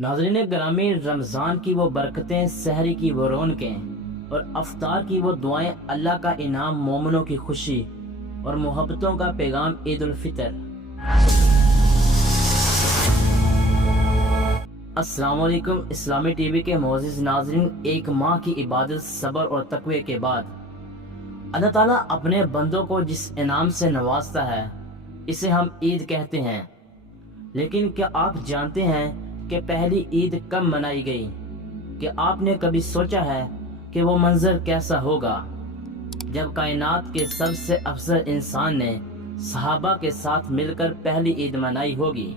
ناظرین گرامی، رمضان کی وہ برکتیں، سحری کی وہ رونقیں اور افطار کی وہ دعائیں، اللہ کا انعام، مومنوں کی خوشی اور محبتوں کا پیغام عید الفطر۔ السلام علیکم۔ اسلامی ٹی وی کے معزز ناظرین، ایک ماہ کی عبادت، صبر اور تقوی کے بعد اللہ تعالیٰ اپنے بندوں کو جس انعام سے نوازتا ہے اسے ہم عید کہتے ہیں۔ لیکن کیا آپ جانتے ہیں کہ پہلی عید کب منائی گئی؟ کہ آپ نے کبھی سوچا ہے کہ وہ منظر کیسا ہوگا جب کائنات کے سب سے افضل انسان نے صحابہ کے ساتھ مل کر پہلی عید منائی ہوگی؟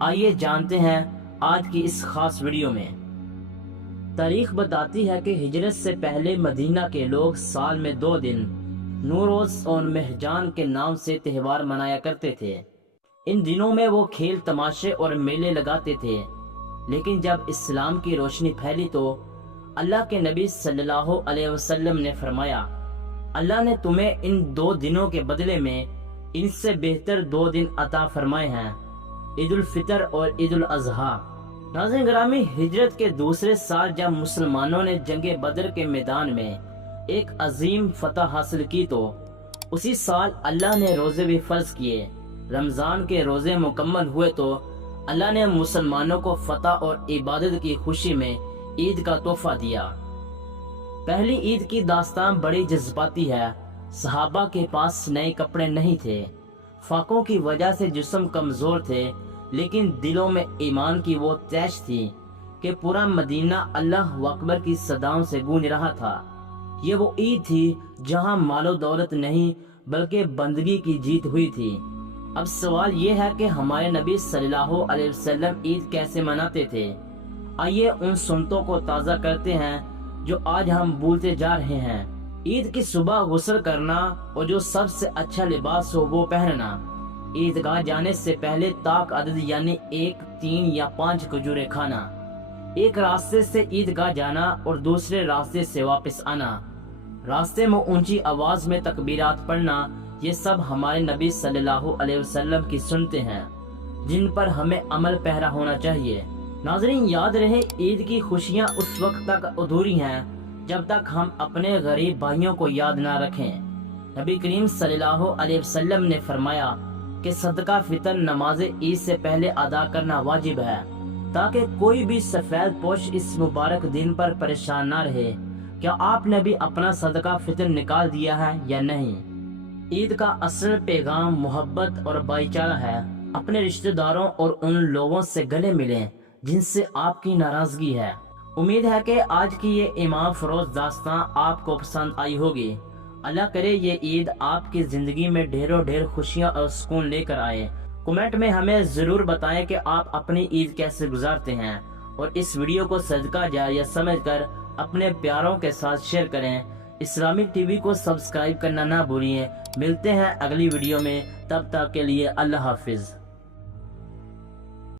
آئیے جانتے ہیں آج کی اس خاص ویڈیو میں۔ تاریخ بتاتی ہے کہ ہجرت سے پہلے مدینہ کے لوگ سال میں 2 دن نوروز اور مہرجان کے نام سے تہوار منایا کرتے تھے۔ ان دنوں میں وہ کھیل، تماشے اور میلے لگاتے تھے۔ لیکن جب اسلام کی روشنی پھیلی تو اللہ کے نبی صلی اللہ علیہ وسلم نے فرمایا، اللہ نے تمہیں ان 2 دنوں کے بدلے میں ان سے بہتر 2 دن عطا فرمائے ہیں، عید الفطر اور عید الاضحیٰ۔ ناظرین گرامی، ہجرت کے دوسرے سال جب مسلمانوں نے جنگ بدر کے میدان میں ایک عظیم فتح حاصل کی تو اسی سال اللہ نے روزے بھی فرض کیے۔ رمضان کے روزے مکمل ہوئے تو اللہ نے مسلمانوں کو فتح اور عبادت کی خوشی میں عید کا تحفہ دیا۔ پہلی عید کی داستان بڑی جذباتی ہے۔ صحابہ کے پاس نئے کپڑے نہیں تھے، فاقوں کی وجہ سے جسم کمزور تھے، لیکن دلوں میں ایمان کی وہ تیش تھی کہ پورا مدینہ اللہ اکبر کی صداؤں سے گونج رہا تھا۔ یہ وہ عید تھی جہاں مال و دولت نہیں بلکہ بندگی کی جیت ہوئی تھی۔ اب سوال یہ ہے کہ ہمارے نبی صلی اللہ علیہ وسلم عید کیسے مناتے تھے؟ آئیے ان سنتوں کو تازہ کرتے ہیں جو آج ہم بھولتے جا رہے ہیں۔ عید کی صبح غسل کرنا اور جو سب سے اچھا لباس ہو وہ پہننا، عیدگاہ جانے سے پہلے طاق عدد یعنی 1، 3 یا 5 کھجوریں کھانا، ایک راستے سے عیدگاہ جانا اور دوسرے راستے سے واپس آنا، راستے میں اونچی آواز میں تکبیرات پڑھنا، یہ سب ہمارے نبی صلی اللہ علیہ وسلم کی سنتیں ہیں جن پر ہمیں عمل پیرا ہونا چاہیے۔ ناظرین یاد رہے، عید کی خوشیاں اس وقت تک ادھوری ہیں جب تک ہم اپنے غریب بھائیوں کو یاد نہ رکھیں۔ نبی کریم صلی اللہ علیہ وسلم نے فرمایا کہ صدقہ فطر نماز عید سے پہلے ادا کرنا واجب ہے تاکہ کوئی بھی سفید پوش اس مبارک دن پر پریشان نہ رہے۔ کیا آپ نے بھی اپنا صدقہ فطر نکال دیا ہے یا نہیں؟ عید کا اصل پیغام محبت اور بھائی چارہ ہے۔ اپنے رشتہ داروں اور ان لوگوں سے گلے ملیں جن سے آپ کی ناراضگی ہے۔ امید ہے کہ آج کی یہ امام فروز داستان آپ کو پسند آئی ہوگی۔ اللہ کرے یہ عید آپ کی زندگی میں ڈھیروں ڈھیر خوشیاں اور سکون لے کر آئے۔ کمنٹ میں ہمیں ضرور بتائیں کہ آپ اپنی عید کیسے گزارتے ہیں، اور اس ویڈیو کو صدقہ جاریہ سمجھ کر اپنے پیاروں کے ساتھ شیئر کریں۔ اسلامی ٹی وی کو سبسکرائب کرنا نہ بھولیے۔ ملتے ہیں اگلی ویڈیو میں، تب تک کے لیے اللہ حافظ۔